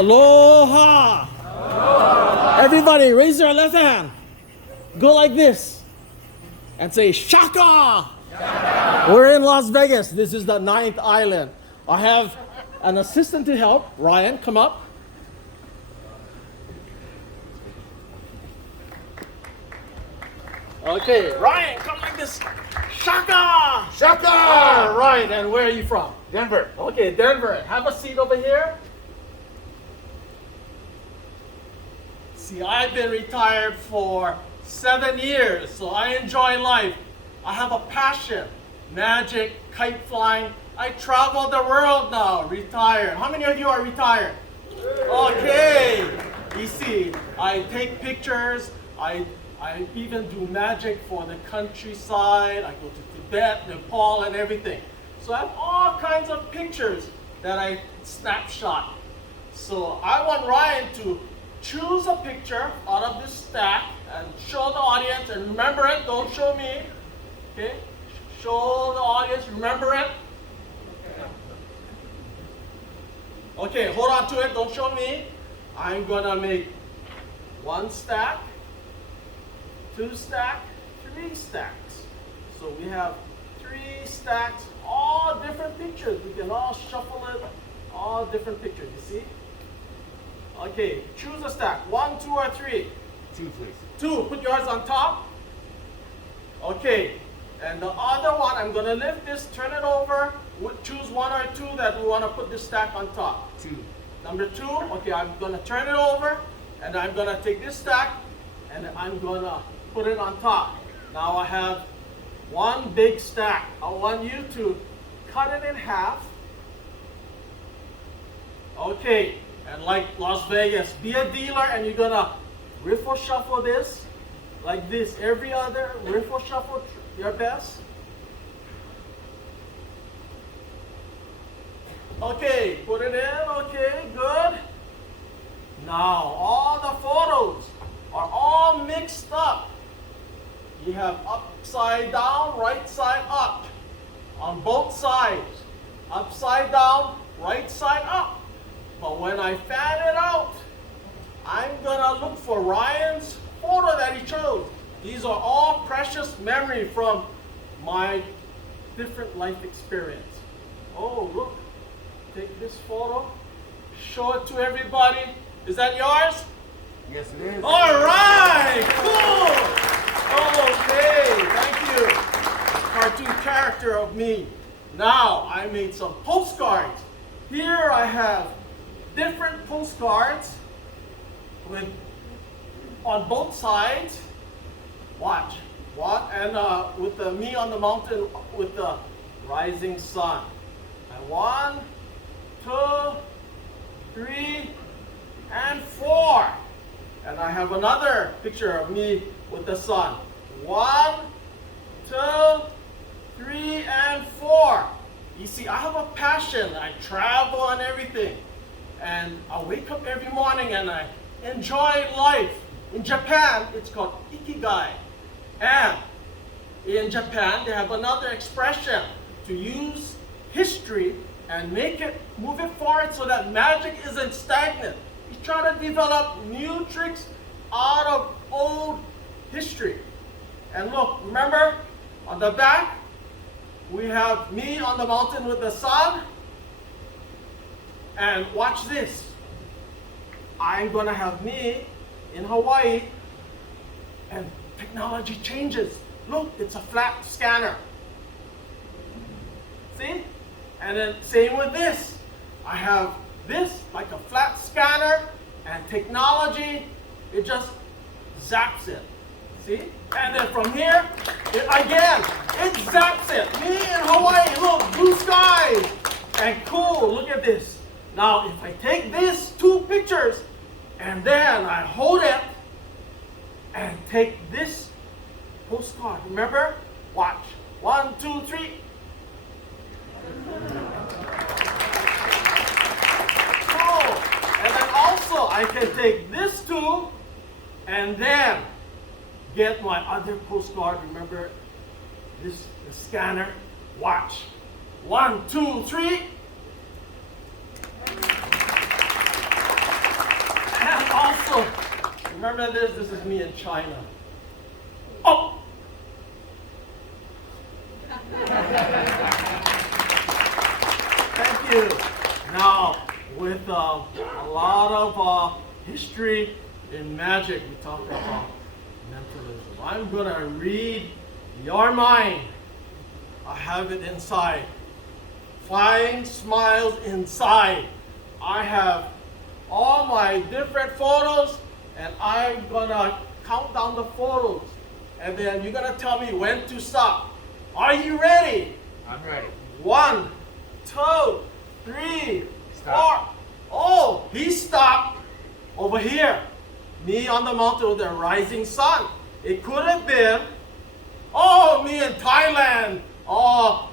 Aloha. Aloha. Everybody, raise your left hand. Go like this and say Shaka. Shaka. We're in Las Vegas. This is the 9th island. I have an assistant to help. Ryan, come up. Okay, Ryan, come like this. Shaka! Shaka! All right, and where are you from? Denver. Okay, Denver. Have a seat over here. See, I've been retired for 7 years, so I enjoy life. I have a passion. Magic, kite flying. I travel the world now, retired. How many of you are retired? Okay. You see, I take pictures. I even do magic for the countryside. I go to Tibet, Nepal, and everything. So I have all kinds of pictures that I snapshot. So I want Ryan to choose a picture out of this stack and show the audience. And remember it, don't show me. Okay? Show the audience, remember it. Okay, hold on to it, don't show me. I'm gonna make 1 stack, 2 stack, 3 stacks. So we have 3 stacks, all different pictures. We can all shuffle it, all different pictures, you see? Okay, choose a stack, 1, 2, or 3? 2, please. 2, put yours on top. Okay, and the other one, I'm gonna lift this, turn it over, choose 1 or 2 that we wanna put this stack on top. 2. Number 2, okay, I'm gonna turn it over, and I'm gonna take this stack, and I'm gonna put it on top. Now I have 1 big stack. I want you to cut it in half. Okay, and like Las Vegas, be a dealer, and you're gonna riffle shuffle this, like this, every other, riffle shuffle your best. Okay, put it in, okay, good. Now, all the photos are all mixed up. You have upside down, right side up. On both sides, upside down, right side up. But when I fan it out, I'm gonna look for Ryan's photo that he chose. These are all precious memory from my different life experience. Oh, look. Take this photo, show it to everybody. Is that yours? Yes, it is. All right, cool. Okay, thank you. Cartoon character of me. Now, I made some postcards. Here I have different postcards with on both sides. Watch. What? And with the me on the mountain with the rising sun. And 1, 2, 3, and 4. And I have another picture of me with the sun. 1, 2, 3, and 4. You see, I have a passion. I travel and everything. And I wake up every morning and I enjoy life. In Japan, it's called ikigai. And in Japan, they have another expression to use history and move it forward so that magic isn't stagnant. You try to develop new tricks out of old history. And look, remember, on the back, we have me on the mountain with the sun. And watch this. I'm gonna have me in Hawaii, and technology changes. Look, it's a flat scanner. See? And then same with this. I have this like a flat scanner, and technology, it just zaps it. See? And then from here, it zaps it. Me in Hawaii, look, blue skies. And cool, look at this. Now, if I take these 2 pictures, and then I hold it, and take this postcard, remember? Watch. 1, 2, 3. Cool. And then also, I can take this 2, and then get my other postcard. Remember the scanner? Watch. 1, 2, 3. now, remember this? This is me in China. Oh! Thank you. Now, with a lot of history in magic, we talk about mentalism. I'm gonna read your mind. I have it inside. Find smiles inside. I have all my different photos, and I'm gonna count down the photos, and then you're gonna tell me when to stop. Are you ready? I'm ready. 1, 2, 3, Stop. 4. Oh, he stopped over here. Me on the mountain with the rising sun. It could have been, oh, me in Thailand. Oh,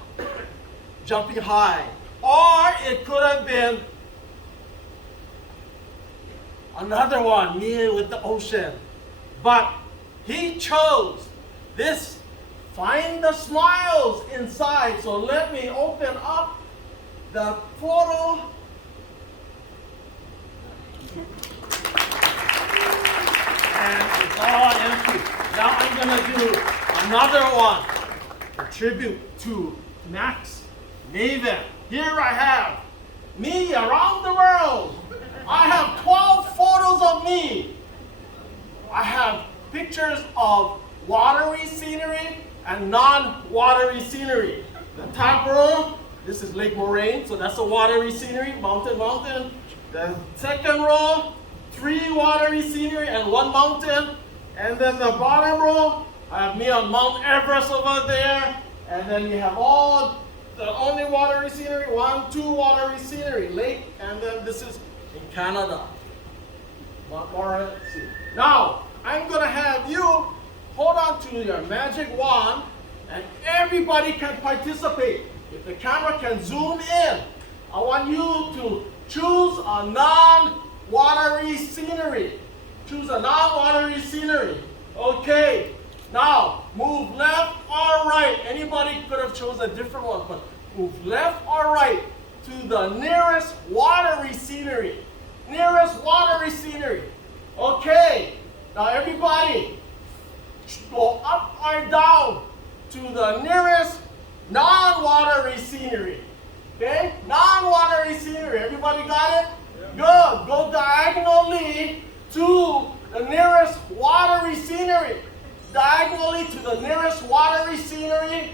jumping high. Or it could have been another one, me with the ocean. But he chose this, find the smiles inside. So let me open up the photo. And it's all empty. Now I'm gonna do another one. A tribute to Max Maven. Here I have me around the world. I have 12 photos of me. I have pictures of watery scenery and non-watery scenery. The top row, this is Lake Moraine, so that's a watery scenery, mountain. The second row, 3 watery scenery and 1 mountain. And then the bottom row, I have me on Mount Everest over there. And then you have all the only watery scenery, 1, 2 watery scenery, lake, and then this is in Canada. Now, I'm gonna have you hold on to your magic wand, and everybody can participate. If the camera can zoom in, I want you to choose a non-watery scenery. Choose a non-watery scenery. Okay. Now, move left or right. Anybody could have chosen a different one, but move left or right to the nearest watery scenery. Nearest watery scenery. Okay. Now everybody, go up or down to the nearest non-watery scenery. Okay? Non-watery scenery. Everybody got it? Good. Go diagonally to the nearest watery scenery. Diagonally to the nearest watery scenery.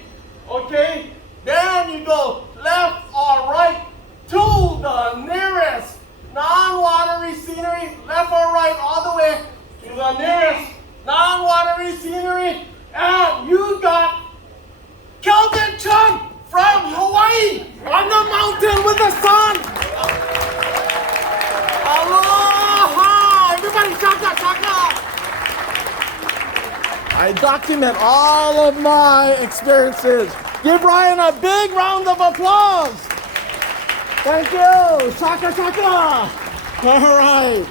Okay? Then you go left or right to the nearest non-watery scenery. Left or right all the way to the nearest non-watery scenery. And you got Kelvin Chung from Hawaii on the mountain with the sun. Aloha! Everybody shaka shaka! I document all of my experiences. Give Ryan a big round of applause. Thank you. Shaka shaka. All right.